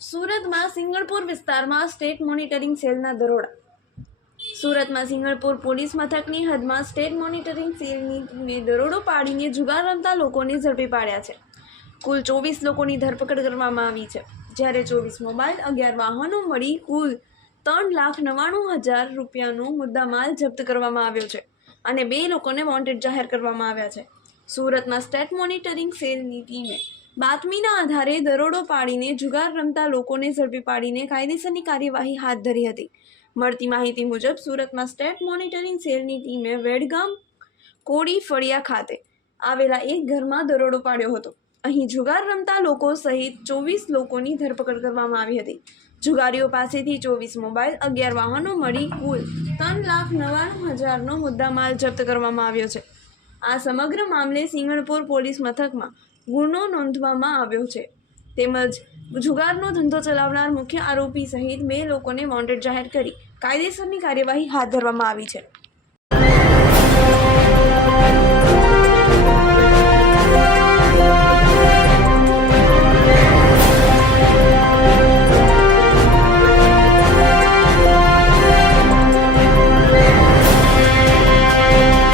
સુરતમાં સિંગણપુર વિસ્તારમાં state monitoring સેલના દરોડા. સુરતમાં સિંગણપુર પોલીસ મથકની હદમાં સ્ટેટ મોનિટરિંગ સેલની દરોડો પાડીને જુગાર રમતા લોકોને ઝડપી પાડ્યા છે. કુલ ચોવીસ લોકોની ધરપકડ કરવામાં આવી છે. જ્યારે ચોવીસ મોબાઈલ, અગિયાર વાહનો મળી કુલ ત્રણ લાખ નવ્વાણું હજાર રૂપિયાનો મુદ્દામાલ જપ્ત કરવામાં આવ્યો છે અને બે લોકોને વોન્ટેડ જાહેર કરવામાં આવ્યા છે. સુરતમાં સ્ટેટ મોનિટરિંગ સેલની ટીમે બાતમીના આધારે દરોડો પાડીને જુગાર રમતા લોકોને ઝડપી પાડીને કાયદેસરની કાર્યવાહી હાથ ધરી હતી. મળતી માહિતી મુજબ, સુરતમાં સ્ટેટ મોનિટરિંગ સેલની ટીમે વેડગામ કોડી ફળિયા ખાતે આવેલા એક ઘરમાં દરોડો પાડ્યો હતો. અહીં જુગાર રમતા લોકો સહિત ચોવીસ લોકોની ધરપકડ કરવામાં આવી હતી. જુગારીઓ પાસેથી ચોવીસ મોબાઈલ, અગિયાર વાહનો મળી કુલ ત્રણ લાખ નવ્વાણું હજારનો મુદ્દામાલ જપ્ત કરવામાં આવ્યો છે. આ સમગ્ર મામલે સિંગણપુર પોલીસ મથકમાં ગુનો નોંધવામાં આવ્યો છે. તેમજ જુગારનો ધંધો ચલાવનાર મુખ્ય આરોપી સહિત બે લોકોને વોન્ટેડ જાહેર કરી કાયદેસરની કાર્યવાહી હાથ ધરવામાં આવી છે.